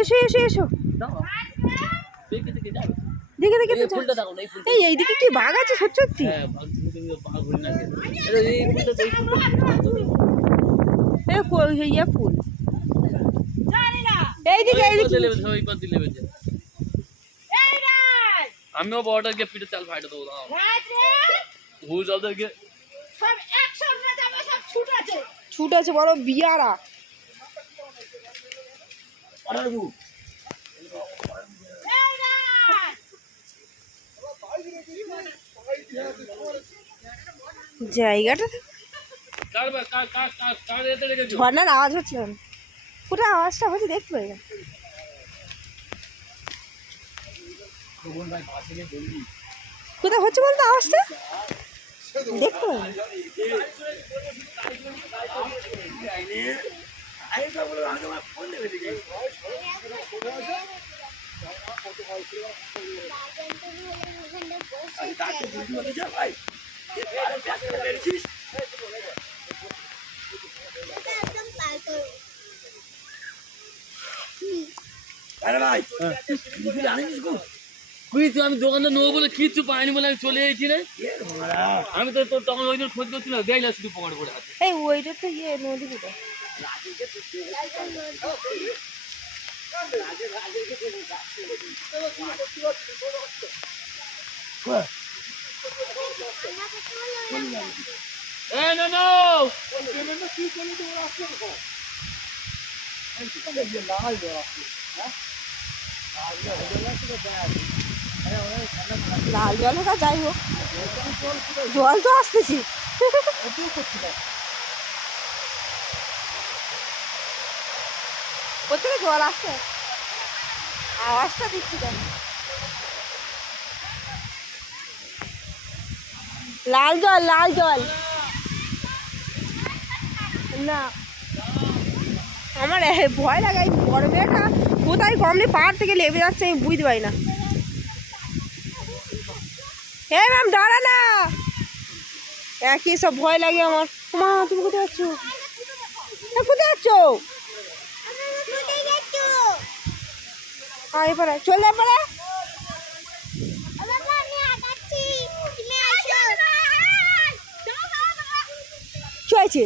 এসো এসো এসো, দেখে দেখে এই এইদিকে কি বাঘ আছে সত্যি সত্যি? ইয়ে ফুল এইদিকে এইদিকে। আমিও বড়টাকে পিঠে চাল ফাইটে দেবো ভুল জলদেরকে সব একসঙ্গে যাবে, সব ছুট আছে, ছুট আছে বড় বিয়ারা। জায়গাটা ঝর্ণার আওয়াজ হচ্ছে, কোথায় আওয়াজটা হচ্ছে দেখতে পাই না। কোথায় হচ্ছে বলতো আওয়াজটা, দেখতে পাই না। আমি দোকানটা নেবো বলে কিচ্ছু পাইনি বলে আমি চলে এসেছি রে। আমি তো তোর তখন ওই দিন খোঁজ করছিলাম, দেখ না শুধু পকেটে পড়ে আছে। এই ওইটা তো ইয়ে নদী কোথায়? লাল জল হোক আর যাই হোক, জল তো আসতেছি। কোথেকে জল আসছে, আওয়াজটা দিচ্ছি কেন? লাল জল, লাল জল না, আমার ভয় লাগে এই বড় মেয়েটা কোথায় কমনি পাহাড় থেকে লেবে যাচ্ছে আমি বুঝতে পারি না। হে ম্যাম দাঁড়া না, একই সব ভয় লাগে আমার। মা তুমি কোথায় যাচ্ছ, কোথায় যাচ্ছ? এবারে চলে এবারে কি হয়েছে?